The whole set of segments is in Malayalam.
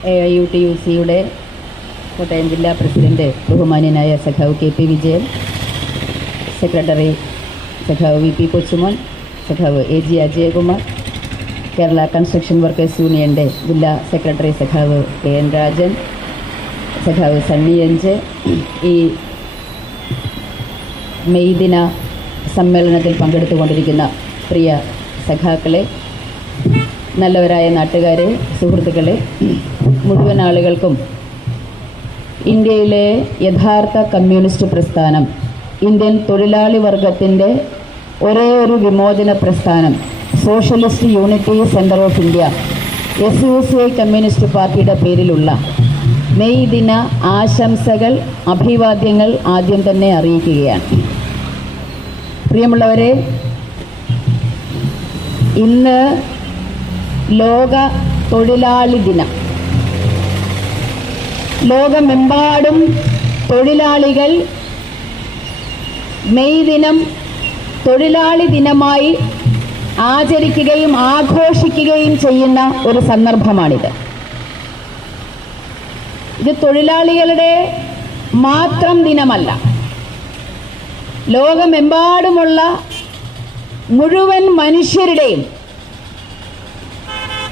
A I U T U സിയുടെ കോട്ടയം ജില്ലാ പ്രസിഡന്റ് ബഹുമാന്യനായ സഖാവ് കെ പി വിജയൻ സെക്രട്ടറി സഖാവ് വി പി കൊച്ചുമോൻ സഖാവ് A G Ajayakumar Kerala construction workers യൂണിയന്റെ ജില്ലാ സെക്രട്ടറി സഖാവ് കെ എൻ രാജൻ സഖാവ് സണ്ണി എഞ്ച് ഈ മെയ് ദിന സമ്മേളനത്തിൽ പങ്കെടുത്തുകൊണ്ടിരിക്കുന്ന പ്രിയ സഖാക്കളെ നല്ലവരായ നാട്ടുകാരെ സുഹൃത്തുക്കളെ മുഴുവൻ ആളുകൾക്കും ഇന്ത്യയിലെ യഥാർത്ഥ കമ്മ്യൂണിസ്റ്റ് പ്രസ്ഥാനം ഇന്ത്യൻ തൊഴിലാളി വർഗത്തിന്റെ ഒരേ ഒരു വിമോചന പ്രസ്ഥാനം socialist unity centre of India S U C I communist പാർട്ടിയുടെ പേരിലുള്ള മെയ് ദിന ആശംസകൾ അഭിവാദ്യങ്ങൾ ആദ്യം തന്നെ അറിയിക്കുകയാണ്. പ്രിയമുള്ളവരെ ഇന്ന് ലോക തൊഴിലാളി ദിനം. ലോകമെമ്പാടും തൊഴിലാളികൾ മെയ് ദിനം തൊഴിലാളി ദിനമായി ആചരിക്കുകയും ആഘോഷിക്കുകയും ചെയ്യുന്ന ഒരു സന്ദർഭമാണിത്. ഇത് തൊഴിലാളികളുടെ മാത്രം ദിനമല്ല. ലോകമെമ്പാടുമുള്ള മുഴുവൻ മനുഷ്യരുടെയും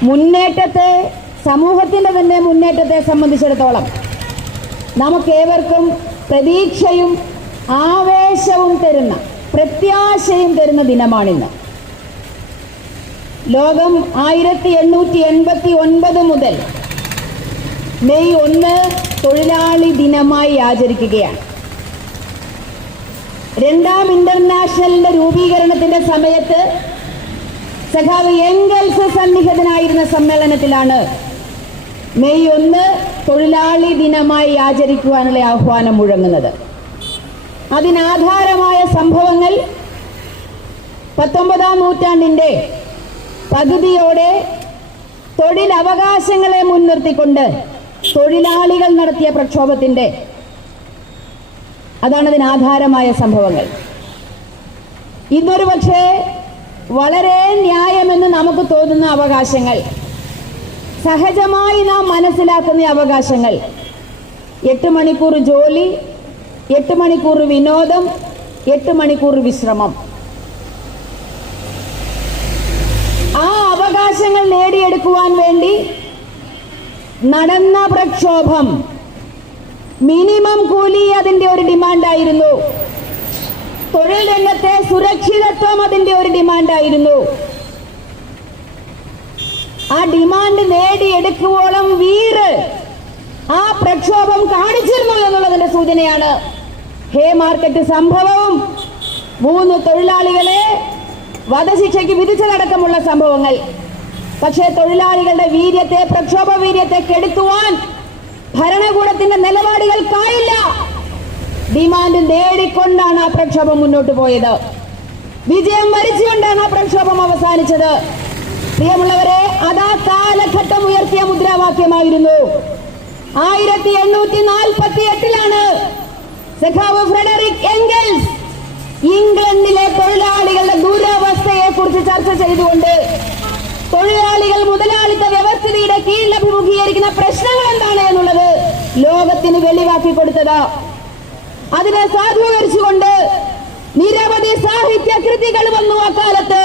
മുന്നേറ്റത്തെ സമൂഹത്തിന്റെ തന്നെ മുന്നേറ്റത്തെ സംബന്ധിച്ചിടത്തോളം നമുക്കേവർക്കും പ്രതീക്ഷയും ആവേശവും തരുന്ന പ്രത്യാശയും തരുന്ന ദിനമാണിന്ന്. ലോകം ആയിരത്തി എണ്ണൂറ്റി എൺപത്തി ഒൻപത് മുതൽ മെയ് ഒന്ന് തൊഴിലാളി ദിനമായി ആചരിക്കുകയാണ്. രണ്ടാം ഇന്റർനാഷണലിന്റെ രൂപീകരണത്തിന്റെ സമയത്ത് സഖാവ് എംഗൽസ് സന്നിഹിതനായിരുന്ന സമ്മേളനത്തിലാണ് മെയ് ഒന്ന് തൊഴിലാളി ദിനമായി ആചരിക്കുവാനുള്ള ആഹ്വാനം മുഴങ്ങുന്നത്. അതിനാധാരമായ സംഭവങ്ങൾ പത്തൊമ്പതാം നൂറ്റാണ്ടിന്റെ പകുതിയോടെ തൊഴിലവകാശങ്ങളെ മുൻനിർത്തിക്കൊണ്ട് തൊഴിലാളികൾ നടത്തിയ പ്രക്ഷോഭത്തിന്റെ അതാണ് അതിനാധാരമായ സംഭവങ്ങൾ. ഇന്നൊരു പക്ഷേ വളരെ ന്യായമെന്ന് നമുക്ക് തോന്നുന്ന അവകാശങ്ങൾ. സഹജമായി നാം മനസ്സിലാക്കുന്ന അവകാശങ്ങൾ. എട്ട് മണിക്കൂർ ജോലി എട്ട് മണിക്കൂർ വിനോദം എട്ട് മണിക്കൂർ വിശ്രമം. ആ അവകാശങ്ങൾ നേടിയെടുക്കുവാൻ വേണ്ടി നടന്ന പ്രക്ഷോഭം. മിനിമം കൂലി അതിന്റെ ഒരു ഡിമാൻഡായിരുന്നു. തൊഴിൽ രംഗത്തെ സുരക്ഷിതത്വം അതിന്റെ ഒരു ഡിമാൻഡായിരുന്നു. ആ ഡിമാൻഡ് നേടിയെടുക്കുവോളം വീറ് ആ പ്രക്ഷോഭം കാണിച്ചിരുന്നു എന്നുള്ളതിന്റെ സൂചനയാണ്. ഹേ മാർക്കറ്റ് സംഭവവും മൂന്ന് തൊഴിലാളികളെ വധശിക്ഷയ്ക്ക് വിധിച്ചതടക്കമുള്ള സംഭവങ്ങൾ. പക്ഷേ തൊഴിലാളികളുടെ വീര്യത്തെ പ്രക്ഷോഭ വീര്യത്തെ കെടുത്തുവാൻ ഭരണകൂടത്തിന്റെ നിലപാടുകൾക്കായില്ല ഡിമാൻഡ് നേടിക്കൊണ്ടാണ് ആ പ്രക്ഷോഭം മുന്നോട്ട് പോയത്. വിജയം വരിച്ചുകൊണ്ടാണ് ആ പ്രക്ഷോഭം അവസാനിച്ചത്. പ്രിയമുള്ളവരെ അതാ കാലഘട്ടം ഉയർത്തിയ മുദ്രാവാക്യമായിരുന്നു. ആയിരത്തി എണ്ണൂറ്റി നാൽപ്പത്തി എട്ടിലാണ് സഖാവ് ഫ്രെഡറിക് എംഗൽസ് ഇംഗ്ലണ്ടിലെ തൊഴിലാളികളുടെ ദുരവസ്ഥയെ കുറിച്ച് ചർച്ച ചെയ്തുകൊണ്ട് തൊഴിലാളികൾ മുതലാളിത്ത വ്യവസ്ഥിതിയുടെ കീഴിൽ അഭിമുഖീകരിക്കുന്ന പ്രശ്നങ്ങൾ എന്താണ് എന്നുള്ളത് ലോകത്തിന് വെളിവാക്കി കൊടുത്തത്. അതിനെ സാധൂകരിച്ചുകൊണ്ട് നിരവധി സാഹിത്യ കൃതികൾ വന്നു അക്കാലത്ത്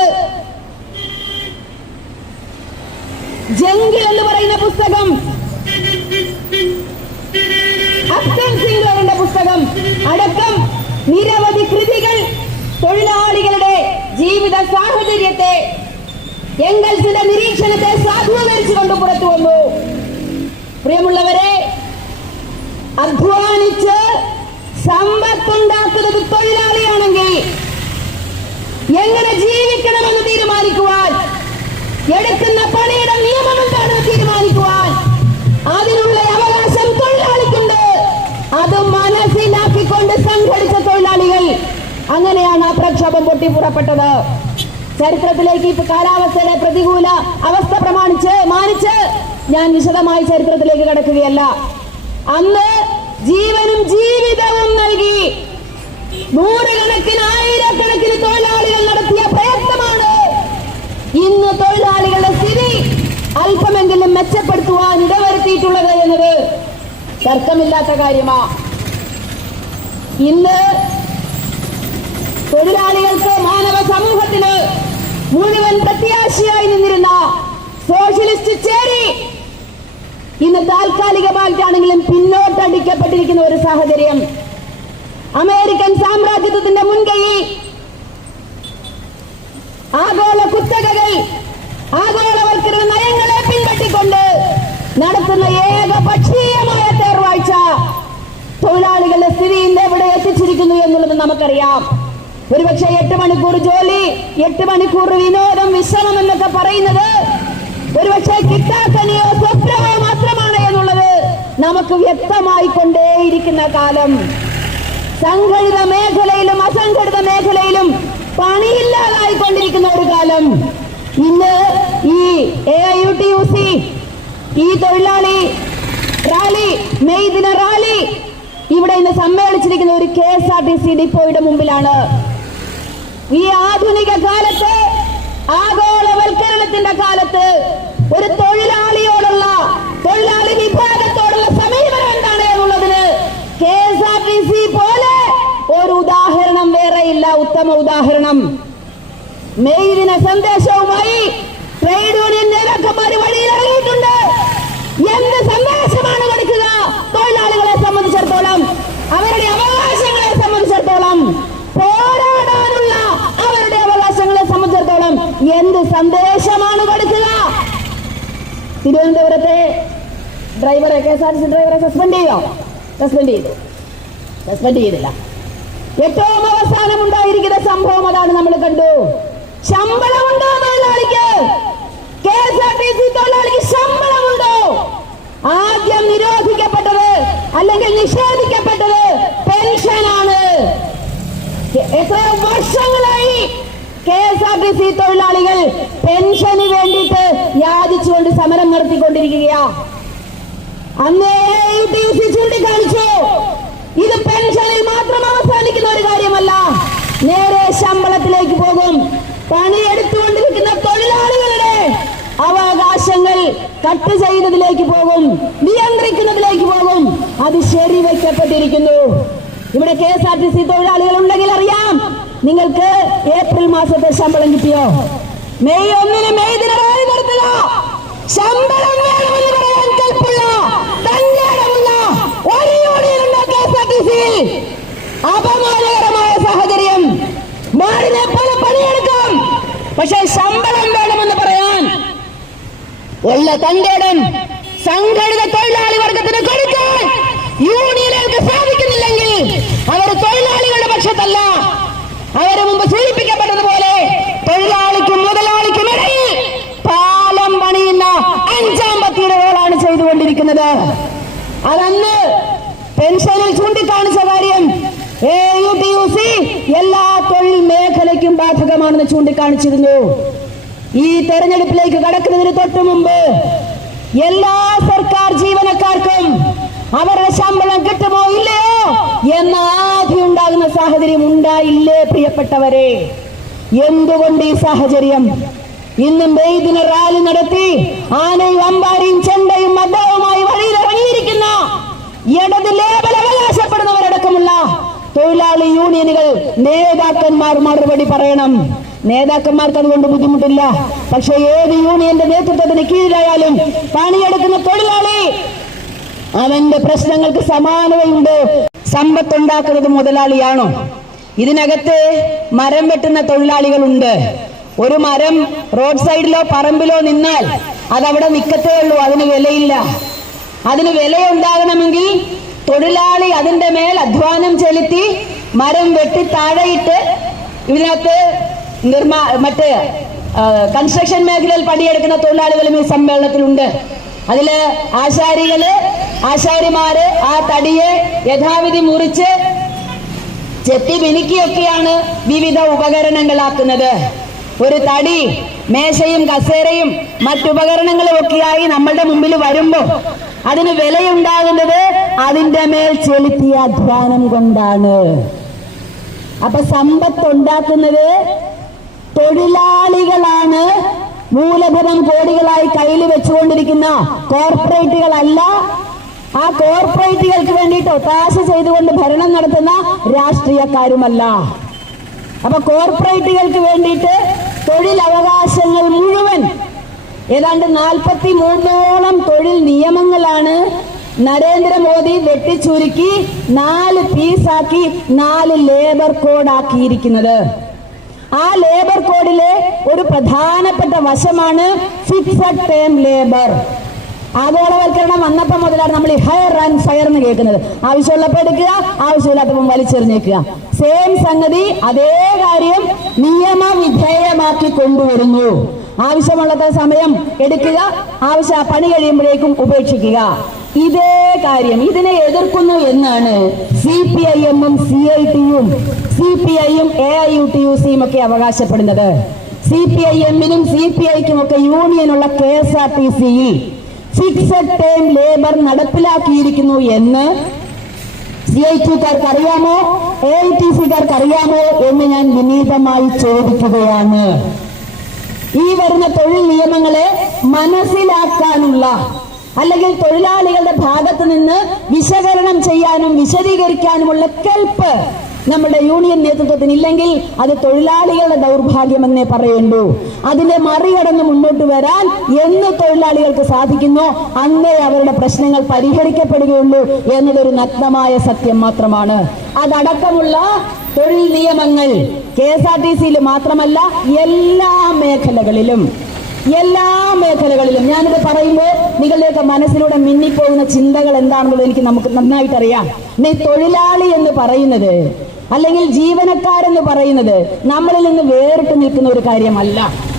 ജംഗിൾ എന്ന് പറയുന്ന പുസ്തകം? അഫ്സൻ സിംഗറിന്റെ പുസ്തകം. അടക്കം നിരവധി കൃതികൾ തൊഴിലാളികളുടെ ജീവിത സാഹചര്യത്തെ എംഗൽസിന്റെ നിരീക്ഷണത്തെ സാധൂകരിച്ചുകൊണ്ട് പുറത്തു വന്നു. പ്രിയമുള്ളവരെ അധ്വാനിച്ച് സമ്പത്തുണ്ടാക്കുന്നത് തൊഴിലാളിയാണെങ്കിൽ എങ്ങനെ ജീവിക്കണമെന്ന് തീരുമാനിക്കുവാൻ എടുക്കുന്ന പണിയുടെ നിയമം എന്താണെന്ന് തീരുമാനിക്കുവാൻ? അതിനുള്ള അവകാശം തൊഴിലാളിക്കുണ്ട്. അത് മനസ്സിലാക്കിക്കൊണ്ട് സംഘടിച്ച തൊഴിലാളികൾ. അങ്ങനെയാണ് ആ പ്രക്ഷോഭം പൊട്ടി പുറപ്പെട്ടത്. ചരിത്രത്തിലേക്ക് ഇപ്പൊ കാലാവസ്ഥയുടെ പ്രതികൂല അവസ്ഥ പ്രമാണിച്ച് മാനിച്ച് ഞാൻ വിശദമായി ചരിത്രത്തിലേക്ക് കടക്കുകയല്ല. അന്ന് ജീവനും ജീവിതവും നൽകി നൂറുകണക്കിന് ആയിരക്കണക്കിന് തൊഴിലാളികൾ നടത്തിയ പ്രയത്നമാണ് ഇന്ന് തൊഴിലാളികളുടെ സ്ഥിതി അല്പമെങ്കിലും മെച്ചപ്പെടുത്തുവാൻ ഇടവരുത്തിയിട്ടുള്ളത് എന്നത് തർക്കമില്ലാത്ത കാര്യമാ. ഇന്ന് തൊഴിലാളികൾക്ക് മാനവ സമൂഹത്തിന് മുഴുവൻ പ്രത്യാശയായി നിന്നിരുന്ന സോഷ്യലിസ്റ്റ് ചേരി ഇന്ന് താൽക്കാലികമായിട്ടാണെങ്കിലും പിന്നോട്ടടിക്കപ്പെട്ടിരിക്കുന്ന ഒരു സാഹചര്യം. അമേരിക്കൻ സാമ്രാജ്യത്വത്തിന്റെ മുൻകൈ ആഗോള കുത്തകകൾ ആഗോളവൽക്കരണ നയങ്ങളെ പിൻപറ്റിക്കൊണ്ട് നടത്തുന്ന ഏകപക്ഷീയമായ തേർവാഴ്ച തൊഴിലാളികളുടെ സ്ഥിതി ഇന്ന് എവിടെ എത്തിച്ചിരിക്കുന്നു എന്നുള്ളത് നമുക്കറിയാം. ഒരുപക്ഷെ എട്ട് മണിക്കൂർ ജോലി എട്ട് മണിക്കൂർ വിനോദം വിശ്രമം എന്നൊക്കെ പറയുന്നത് ഒരുപക്ഷെ കിട്ടാക്കനിയോ സ്വപ്നമോ മാത്രമാണ് എന്നുള്ളത് നമുക്ക് വ്യക്തമായി കൊണ്ടേയിരിക്കുന്ന കാലം. സംഘടിത മേഖലയിലും അസംഘടിത മേഖലയിലും പണിയില്ലാതായിക്കൊണ്ടിരിക്കുന്ന ഒരു കാലം. ഇന്ന് ഈ A I U T U C ഈ തൊഴിലാളി റാലി മെയ് ദിന റാലി ഇവിടെ ഇന്ന് സമ്മേളിച്ചിരിക്കുന്ന ഒരു K S R T C ഡിപ്പോയുടെ മുമ്പിലാണ്. ഈ ആധുനിക കാലത്ത് ആഗോളവൽക്കരണത്തിന്റെ കാലത്ത് ഒരു തൊഴിലാളി വിഭാഗത്തോടുള്ള സമീപനം എന്താണ് എന്നുള്ളതിന് K S R T C പോലെ ഒരു വേറെയില്ല ഉത്തമ ഉദാഹരണം. മെയ് ദിന സന്ദേശവുമായി ട്രേഡ് യൂണിയൻ നേതാക്കന്മാർ വഴിയിലിറങ്ങിയിട്ടുണ്ട്. എന്ത് സന്ദേശമാണ് കൊടുക്കുക? തൊഴിലാളികളെ സംബന്ധിച്ചിടത്തോളം അവരുടെ അവകാശങ്ങളെ സംബന്ധിച്ചിടത്തോളം പോരാടാനുള്ള അവരുടെ അവകാശങ്ങളെ സംബന്ധിച്ചിടത്തോളം എന്ത് സന്ദേശമാണ് കൊടുക്കുക? തിരുവനന്തപുരത്തെ ഡ്രൈവറെ കെ എസ് ആർ സി ഡ്രൈവറെ സസ്പെൻഡ് ചെയ്യോ സസ്പെൻഡ് ചെയ്തു. സസ്പെൻഡ് ചെയ്തില്ല. ഏറ്റവും അവസാനം ഉണ്ടായിരിക്കുന്ന സംഭവം അതാണ് നമ്മൾ കണ്ടു. ശമ്പളമുണ്ടോ തൊഴിലാളിക്ക് K S R T C തൊഴിലാളിക്ക് ശമ്പളമുണ്ടോ? ആദ്യം നിരോധിക്കപ്പെട്ടത് അല്ലെങ്കിൽ നിഷേധിക്കപ്പെട്ടത് പെൻഷനാണ്. എത്രയോ വർഷങ്ങളായി K S R T C തൊഴിലാളികൾ പെൻഷന് വേണ്ടിയിട്ട് യാചിച്ചുകൊണ്ട് സമരം നടത്തിക്കൊണ്ടിരിക്കുകയാ. അന്നേ ടി സി ചൂണ്ടിക്കാണിച്ചു. ഇത് പെൻഷനിൽ മാത്രം അവസാനിക്കുന്ന ഒരു കാര്യമല്ല. നേരെ ശമ്പളത്തിലേക്ക് പോകും. പണിയെടുത്തുകൊണ്ടിരിക്കുന്ന തൊഴിലാളികളുടെ അവകാശങ്ങൾ കട്ട് ചെയ്യുന്നതിലേക്ക് പോകും. നിയന്ത്രിക്കുന്നതിലേക്ക് പോകും. അത് ശരിവെക്കപ്പെട്ടിരിക്കുന്നു. ഇവിടെ K S R T C തൊഴിലാളികൾ ഉണ്ടെങ്കിൽ അറിയാം. നിങ്ങൾക്ക് ഏപ്രിൽ മാസത്തെ ശമ്പളം കിട്ടിയോ? മെയ് ഒന്നിന് മെയ് ദിനം നിർത്തുക. ശമ്പളം വേണമെന്ന് പറയാൻ കൽപ്പുള്ള തന്റേടമുള്ള ഒരു യൂണിയനുണ്ട് കെ എസ് ആർ ടി സിയിൽ അപമാനകരമായ സാഹചര്യം മാറിനെ പല പണിയെടുക്കാം പക്ഷെ ശമ്പളം വേണമെന്ന് പറയാൻ ഉള്ള തന്റേടം സംഘടിത തൊഴിലാളി വർഗത്തിന് കൊടുക്കാൻ യൂണിയനുകൾക്ക് സാധിക്കുന്നില്ലെങ്കിൽ അവർ തൊഴിലാളികളുടെ പക്ഷത്തല്ല. അവർ മുമ്പ് സൂചിപ്പിക്കപ്പെട്ടതുപോലെ തൊഴിലാളിക്കും മുതലാളിക്കും ഇടയിൽ പാലം പണിയുന്ന അഞ്ചാം പത്തിയുടെ റോളാണ് ചെയ്തുകൊണ്ടിരിക്കുന്നത്. അതന്ന് പെൻഷനിൽ ചൂണ്ടിക്കാണിച്ച കാര്യം എ യു സി എല്ലാ തൊഴിൽ മേഖലയ്ക്കും ബാധകമാണെന്ന് ചൂണ്ടിക്കാണിച്ചിരുന്നു. ഈ തെരഞ്ഞെടുപ്പിലേക്ക് കടക്കുന്നതിന് തൊട്ടു മുമ്പ് എല്ലാ സർക്കാർ ജീവനക്കാർക്കും അവരുടെ ശമ്പളം കിട്ടുമോ ഇല്ലയോ എന്ന ആദ്യം ഉണ്ടാകുന്ന സാഹചര്യം ഉണ്ടായില്ലേ പ്രിയപ്പെട്ടവരെ? എന്തുകൊണ്ട് ഈ സാഹചര്യം? ഇന്ന് റാലി നടത്തി ആനയും അമ്പാരിയും നേതാക്കന്മാർ മറുപടി പറയണം. നേതാക്കന്മാർക്ക് അതുകൊണ്ട് ബുദ്ധിമുട്ടില്ല. പക്ഷെ ഏത് യൂണിയന്റെ നേതൃത്വത്തിന് കീഴിലായാലും പണിയെടുക്കുന്ന തൊഴിലാളി അവന്റെ പ്രശ്നങ്ങൾക്ക് സമാനതയുണ്ട്. സമ്പത്തുണ്ടാക്കുന്നത് മുതലാളിയാണോ? ഇതിനകത്ത് മരം വെട്ടുന്ന തൊഴിലാളികളുണ്ട്. ഒരു മരം റോഡ് സൈഡിലോ പറമ്പിലോ നിന്നാൽ അതവിടെ നിൽക്കത്തേ ഉള്ളൂ അതിന് വിലയില്ല. അതിന് വിലയുണ്ടാകണമെങ്കിൽ തൊഴിലാളി അതിന്റെ മേൽ അധ്വാനം ചെലുത്തി മരം വെട്ടി താഴെയിട്ട് ഇതിനകത്ത് നിർമ്മാ മറ്റ് കൺസ്ട്രക്ഷൻ മേഖലയിൽ പണിയെടുക്കുന്ന തൊഴിലാളികളും ഈ സമ്മേളനത്തിലുണ്ട്. അതിൽ ആശാരികൾ ആശാരിമാര് ആ തടിയെ യഥാവിധി മുറിച്ച് ചെത്തി മിനുക്കിയൊക്കെയാണ് വിവിധ ഉപകരണങ്ങളാക്കുന്നത്. ഒരു തടി മേശയും കസേരയും മറ്റുപകരണങ്ങളും ഒക്കെയായി നമ്മളുടെ മുമ്പിൽ വരുമ്പോൾ അതിന് വിലയുണ്ടാകുന്നത് അതിന്റെ മേൽ ചെലുത്തിയ അധ്വാനം കൊണ്ടാണ്. അപ്പൊ സമ്പത്ത് ഉണ്ടാക്കുന്നത് തൊഴിലാളികളാണ്. മൂലധനം കോടികളായി കയ്യിൽ വെച്ചുകൊണ്ടിരിക്കുന്ന കോർപ്പറേറ്റുകളല്ല. ആ കോർപ്പറേറ്റുകൾക്ക് വേണ്ടിയിട്ട് ഒത്താശ ചെയ്തുകൊണ്ട് ഭരണം നടത്തുന്ന രാഷ്ട്രീയക്കാരുമല്ല. അപ്പൊ കോർപ്പറേറ്റുകൾക്ക് വേണ്ടിയിട്ട് തൊഴിലവകാശങ്ങൾ മുഴുവൻ ഏതാണ്ട് നാൽപ്പത്തി മൂന്നോളം തൊഴിൽ നരേന്ദ്രമോദി വെട്ടിച്ചുരുക്കി നാല് പീസാക്കി നാല് ലേബർ കോഡാക്കിയിരിക്കുന്നത് ആ ലേബർ കോഡിലെ ഒരു പ്രധാനപ്പെട്ട വശമാണ് ഫിക്സഡ് ടേം ലേബർ ആഗോളവൽക്കരണം വന്നപ്പോൾ മുതലാണ് നമ്മൾ ഹയർ ആൻഡ് ഫയർ എന്ന് കേൾക്കുന്നത്. ആവശ്യമുള്ളപ്പോൾ എടുക്കുക ആവശ്യമില്ലാത്തപ്പം വലിച്ചെറിഞ്ഞേക്കുക. സെയിം സംഗതി അതേ കാര്യം നിയമവിധേയമാക്കി കൊണ്ടുവരുന്നു. ആവശ്യമുള്ളത് സമയം എടുക്കുക. ആവശ്യ പണി കഴിയുമ്പോഴേക്കും ഉപേക്ഷിക്കുക. ഇതേ കാര്യം ഇതിനെ എതിർക്കുന്നു എന്നാണ് സി പി ഐ എമ്മും സി ഐ ടിയും സി പി ഐയും A I U T U സിയും ഒക്കെ അവകാശപ്പെടുന്നത്. സി പി ഐ എമ്മിനും സി പി ഐക്കും ഒക്കെ യൂണിയനുള്ള കെ എസ് ആർ ടി സിയിൽ ഫിക്സഡ് ടൈം ലേബർ നടപ്പിലാക്കിയിരിക്കുന്നു എന്ന് സി ഐ ടിക്കാർക്ക് അറിയാമോ എ ഐ ടി സിക്കാർക്ക് അറിയാമോ എന്ന് ഞാൻ വിനീതമായി ചോദിക്കുകയാണ്. ഈ വരുന്ന തൊഴിൽ നിയമങ്ങളെ മനസ്സിലാക്കാനുള്ള അല്ലെങ്കിൽ തൊഴിലാളികളുടെ ഭാഗത്ത് നിന്ന് വിശകലനം ചെയ്യാനും വിശദീകരിക്കാനുമുള്ള കെൽപ്പ് നമ്മുടെ യൂണിയൻ നേതൃത്വത്തിന് ഇല്ലെങ്കിൽ അത് തൊഴിലാളികളുടെ ദൗർഭാഗ്യമെന്നേ പറയേണ്ടൂ അതിനെ മറികടന്ന് മുന്നോട്ട് വരാൻ എന്ന് തൊഴിലാളികൾക്ക് സാധിക്കുന്നു അന്നേ അവരുടെ പ്രശ്നങ്ങൾ പരിഹരിക്കപ്പെടുകയുള്ളൂ എന്നതൊരു നഗ്നമായ സത്യം മാത്രമാണ്. അതടക്കമുള്ള തൊഴിൽ നിയമങ്ങൾ കെ എസ് ആർ ടി സിയിൽ മാത്രമല്ല എല്ലാ മേഖലകളിലും എല്ലാ മേഖലകളിലും. ഞാനിത് പറയുമ്പോൾ നിങ്ങളുടെയൊക്കെ മനസ്സിലൂടെ മിന്നിപ്പോകുന്ന ചിന്തകൾ എന്താണെന്നുള്ളത് എനിക്ക് നമുക്ക് നന്നായിട്ടറിയാം. നീ തൊഴിലാളി എന്ന് പറയുന്നത് അല്ലെങ്കിൽ ജീവനക്കാരെന്ന് പറയുന്നത് നമ്മളിൽ നിന്ന് വേറിട്ട് നിൽക്കുന്ന ഒരു കാര്യമല്ല.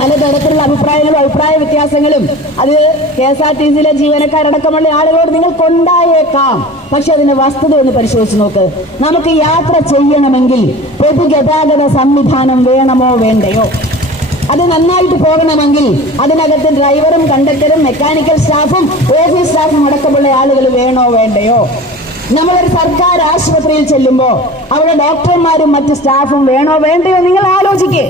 പലതരത്തിലുള്ള അഭിപ്രായങ്ങളും അഭിപ്രായ വ്യത്യാസങ്ങളും അത് കെ എസ് ആർ ടി സിയിലെ ജീവനക്കാരടക്കമുള്ള ആളുകളോട് നിങ്ങൾ കൊണ്ടായേക്കാം. പക്ഷെ അതിന്റെ വസ്തുത ഒന്ന് പരിശോധിച്ച് നോക്ക്. നമുക്ക് യാത്ര ചെയ്യണമെങ്കിൽ പൊതുഗതാഗത സംവിധാനം വേണമോ വേണ്ടയോ? അത് നന്നായിട്ട് പോകണമെങ്കിൽ അതിനകത്ത് ഡ്രൈവറും കണ്ടക്ടറും മെക്കാനിക്കൽ സ്റ്റാഫും ഓഫീസ് സ്റ്റാഫും അടക്കമുള്ള ആളുകൾ വേണോ വേണ്ടയോ? നമ്മളൊരു സർക്കാർ ആശുപത്രിയിൽ ചെല്ലുമ്പോൾ അവിടെ ഡോക്ടർമാരും മറ്റ് സ്റ്റാഫും വേണോ വേണ്ടയോ നിങ്ങൾ ആലോചിക്കേ.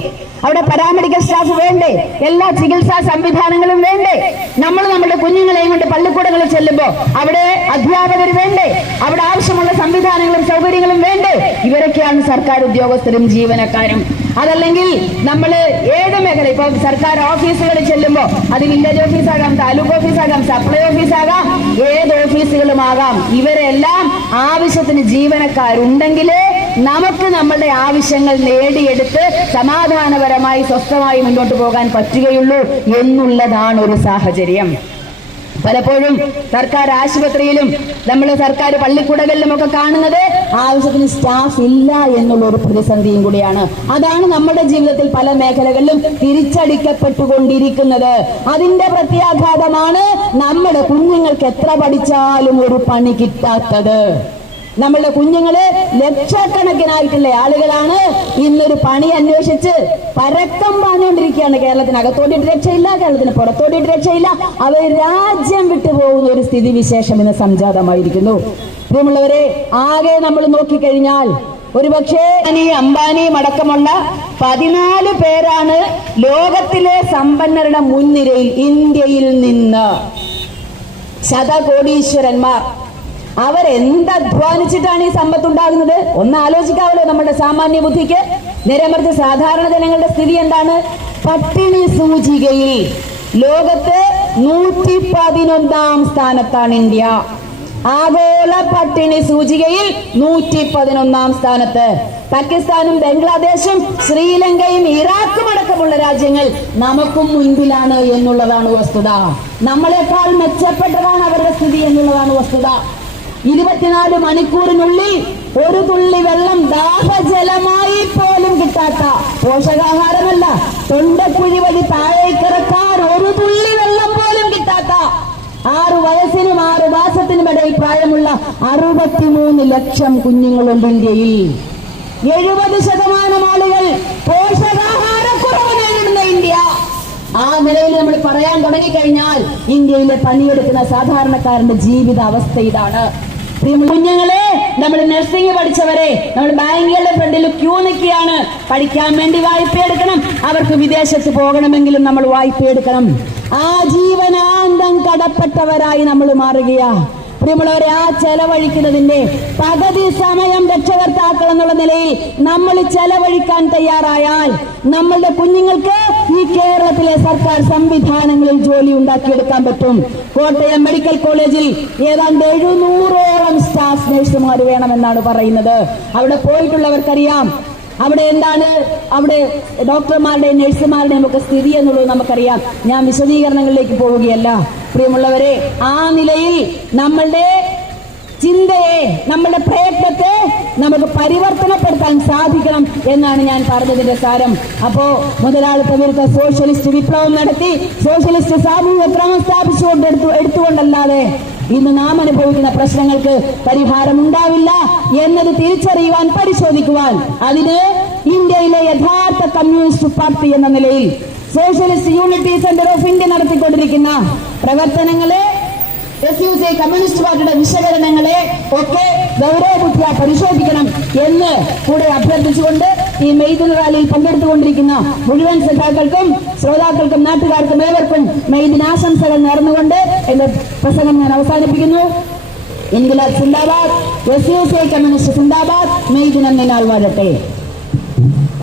അവിടെ പാരാമെഡിക്കൽ സ്റ്റാഫ് വേണ്ടേ? എല്ലാ ചികിത്സാ സംവിധാനങ്ങളും വേണ്ടേ? നമ്മൾ നമ്മുടെ കുഞ്ഞുങ്ങളെയും കൊണ്ട് പള്ളിക്കൂടങ്ങളിൽ ചെല്ലുമ്പോൾ അവിടെ അധ്യാപകർ വേണ്ടേ? അവിടെ ആവശ്യമുള്ള സംവിധാനങ്ങളും സൗകര്യങ്ങളും വേണ്ടേ? ഇവരൊക്കെയാണ് സർക്കാർ ഉദ്യോഗസ്ഥരും ജീവനക്കാരും. അതല്ലെങ്കിൽ നമ്മൾ ഏത് മേഖല ഇപ്പൊ സർക്കാർ ഓഫീസുകളിൽ ചെല്ലുമ്പോൾ അത് വില്ലേജ് ഓഫീസാകാം താലൂക്ക് ഓഫീസാകാം സപ്ലൈ ഓഫീസാകാം ഏത് ഓഫീസുകളുമാകാം. ഇവരെല്ലാം ആവശ്യത്തിന് ജീവനക്കാരുണ്ടെങ്കിലേ നമുക്ക് നമ്മളുടെ ആവശ്യങ്ങൾ നേടിയെടുത്ത് സമാധാനപരമായി സ്വസ്ഥമായി മുന്നോട്ട് പോകാൻ പറ്റുകയുള്ളൂ എന്നുള്ളതാണ് ഒരു സാഹചര്യം. പലപ്പോഴും സർക്കാർ ആശുപത്രിയിലും നമ്മൾ സർക്കാർ പള്ളിക്കൂടകളിലും ഒക്കെ കാണുന്നത് ആവശ്യത്തിന് സ്റ്റാഫ് ഇല്ല എന്നുള്ള ഒരു പ്രതിസന്ധിയും കൂടിയാണ്. അതാണ് നമ്മുടെ ജീവിതത്തിൽ പല മേഖലകളിലും തിരിച്ചടിക്കപ്പെട്ടുകൊണ്ടിരിക്കുന്നത്. അതിന്റെ പ്രത്യാഘാതമാണ് നമ്മുടെ കുഞ്ഞുങ്ങൾക്ക് എത്ര പഠിച്ചാലും ഒരു പണി കിട്ടാത്തത്. നമ്മളുടെ കുഞ്ഞുങ്ങൾ ലക്ഷക്കണക്കിനായിട്ടുള്ള ആളുകളാണ് ഇന്നൊരു പണി അന്വേഷിച്ച് പരക്കം പാഞ്ഞുകൊണ്ടിരിക്കുകയാണ് കേരളത്തിനകത്തോട്ടിട്ട് രക്ഷയില്ല കേരളത്തിന് പുറത്തോട്ടിട്ട് രക്ഷയില്ല. അവർ രാജ്യം വിട്ടുപോകുന്ന ഒരു സ്ഥിതി വിശേഷം ഇന്ന് സംജാതമായിരിക്കുന്നു. പ്രിയമുള്ളവരെ ആകെ നമ്മൾ നോക്കിക്കഴിഞ്ഞാൽ ഒരുപക്ഷെ അനി അംബാനിയും അടക്കമുള്ള പതിനാല് പേരാണ് ലോകത്തിലെ സമ്പന്നരുടെ മുൻനിരയിൽ ഇന്ത്യയിൽ നിന്ന്. ശതകോടീശ്വരന്മാർ. അവരെന്തധ്വാനിച്ചിട്ടാണ് ഈ സമ്പത്ത് ഉണ്ടാകുന്നത് ഒന്ന് ആലോചിക്കാവല്ലോ നമ്മുടെ സാമാന്യ ബുദ്ധിക്ക്. നിരമറിച്ച് സാധാരണ ജനങ്ങളുടെ സ്ഥിതി എന്താണ്? പട്ടിണി സൂചികയിൽ ലോകത്ത് നൂറ്റി പതിനൊന്നാം സ്ഥാനത്താണ് ഇന്ത്യ. ആഗോള പട്ടിണി സൂചികയിൽ നൂറ്റി പതിനൊന്നാം സ്ഥാനത്ത്. പാകിസ്ഥാനും ബംഗ്ലാദേശും ശ്രീലങ്കയും ഇറാഖും അടക്കമുള്ള രാജ്യങ്ങൾ നമുക്കും മുൻപിലാണ് എന്നുള്ളതാണ് വസ്തുത. നമ്മളെക്കാൾ മെച്ചപ്പെട്ടതാണ് അവരുടെ സ്ഥിതി എന്നുള്ളതാണ് വസ്തുത. ഇരുപത്തിനാല് മണിക്കൂറിനുള്ളിൽ ഒരു തുള്ളി വെള്ളം ദാഹജലമായി പോലും കിട്ടാത്ത പോഷകാഹാരമല്ല. തൊണ്ടക്കുഴി വഴി താഴേക്കിറക്കാൻ ഒരു തുള്ളി വെള്ളം പോലും കിട്ടാത്ത ആറു വയസ്സിനും ആറു മാസത്തിനും ഇടയിൽ പ്രായമുള്ള അറുപത്തിമൂന്ന് ലക്ഷം കുഞ്ഞുങ്ങളുണ്ട് ഇന്ത്യയിൽ. എഴുപത് ശതമാനം ആളുകൾ പോഷകാഹാരക്കുറവ് നേരിടുന്ന ഇന്ത്യ. ആ നിലയിൽ നമ്മൾ പറയാൻ തുടങ്ങിക്കഴിഞ്ഞാൽ ഇന്ത്യയിലെ പണിയെടുക്കുന്ന സാധാരണക്കാരന്റെ ജീവിത അവസ്ഥ ഇതാണ്. കുഞ്ഞുങ്ങളെ നമ്മൾ നഴ്സിംഗ് പഠിച്ചവരെ നമ്മൾ ബാങ്കുകളുടെ ഫ്രണ്ടിൽ ക്യൂ നിൽക്കുകയാണ്. പഠിക്കാൻ വേണ്ടി വായ്പ എടുക്കണം. അവർക്ക് വിദേശത്ത് പോകണമെങ്കിലും നമ്മൾ വായ്പ എടുക്കണം. ആ ജീവനാന്തം കടപ്പെട്ടവരായി നമ്മൾ മാറുകയാ. പ്രിയമുള്ളവരെ ആ ചെലവഴിക്കുന്നതിന്റെ പകുതി സമയം രക്ഷകർത്താക്കൾ എന്നുള്ള നിലയിൽ നമ്മൾ ചെലവഴിക്കാൻ തയ്യാറായാൽ നമ്മളുടെ കുഞ്ഞുങ്ങൾക്ക് ഈ കേരളത്തിലെ സർക്കാർ സംവിധാനങ്ങളിൽ ജോലി ഉണ്ടാക്കിയെടുക്കാൻ പറ്റും. കോട്ടയം മെഡിക്കൽ കോളേജിൽ ഏതാണ്ട് എഴുന്നൂറോളം സ്റ്റാഫ് നഴ്സുമാർ വേണമെന്നാണ് പറയുന്നത്. അവിടെ പോയിട്ടുള്ളവർക്കറിയാം. അവിടെ എന്താണ്? അവിടെ ഡോക്ടർമാരുടെയും നഴ്സുമാരുടെയും ഒക്കെ സ്ഥിതി എന്നുള്ളത് നമുക്കറിയാം. ഞാൻ വിശദീകരണങ്ങളിലേക്ക് പോവുകയല്ല. പ്രിയമുള്ളവരെ ആ നിലയിൽ നമ്മളുടെ ചിന്തയെ നമ്മുടെ പ്രയത്നത്തെ നമുക്ക് പരിവർത്തനപ്പെടുത്താൻ സാധിക്കണം എന്നാണ് ഞാൻ പറഞ്ഞതിന്റെ സാരം. അപ്പോ മുതലാളിത്ത വിരുദ്ധ സോഷ്യലിസ്റ്റ് വിപ്ലവം നടത്തി സോഷ്യലിസ്റ്റ് സാമൂഹിക ക്രമം സ്ഥാപിച്ചുകൊണ്ട് എടുത്തു എടുത്തുകൊണ്ടല്ലാതെ ഇന്ന് നാം അനുഭവിക്കുന്ന പ്രശ്നങ്ങൾക്ക് പരിഹാരം ഉണ്ടാവില്ല എന്നത് തിരിച്ചറിയുവാൻ പരിശോധിക്കുവാൻ അതിന് ഇന്ത്യയിലെ യഥാർത്ഥ കമ്മ്യൂണിസ്റ്റ് പാർട്ടി എന്ന നിലയിൽ socialist unity centre of India നടത്തിക്കൊണ്ടിരിക്കുന്ന പ്രവർത്തനങ്ങളെ എസ് യു സി കമ്മ്യൂണിസ്റ്റ് പാർട്ടിയുടെ വിശകലനങ്ങളെ ഒക്കെ ഗൗരവബുദ്ധിയ പരിശോധിക്കണം എന്ന് കൂടെ അഭ്യർത്ഥിച്ചുകൊണ്ട് ഈ മെയ്ദിന റാലിയിൽ പങ്കെടുത്തുകൊണ്ടിരിക്കുന്ന മുഴുവൻ സഖാക്കൾക്കും ശ്രോതാക്കൾക്കും നാട്ടുകാർക്കും ഏവർക്കും മെയ്ദിനാശംസകൾ നേർന്നുകൊണ്ട് എന്റെ പ്രസംഗം ഞാൻ അവസാനിപ്പിക്കുന്നു. ഇൻഗുലാബ് സിന്ദാബാദ് എസ് യു സി കമ്മ്യൂണിസ്റ്റ് സിന്ദാബാദ് മെയ്ദിനം വാഴട്ടെ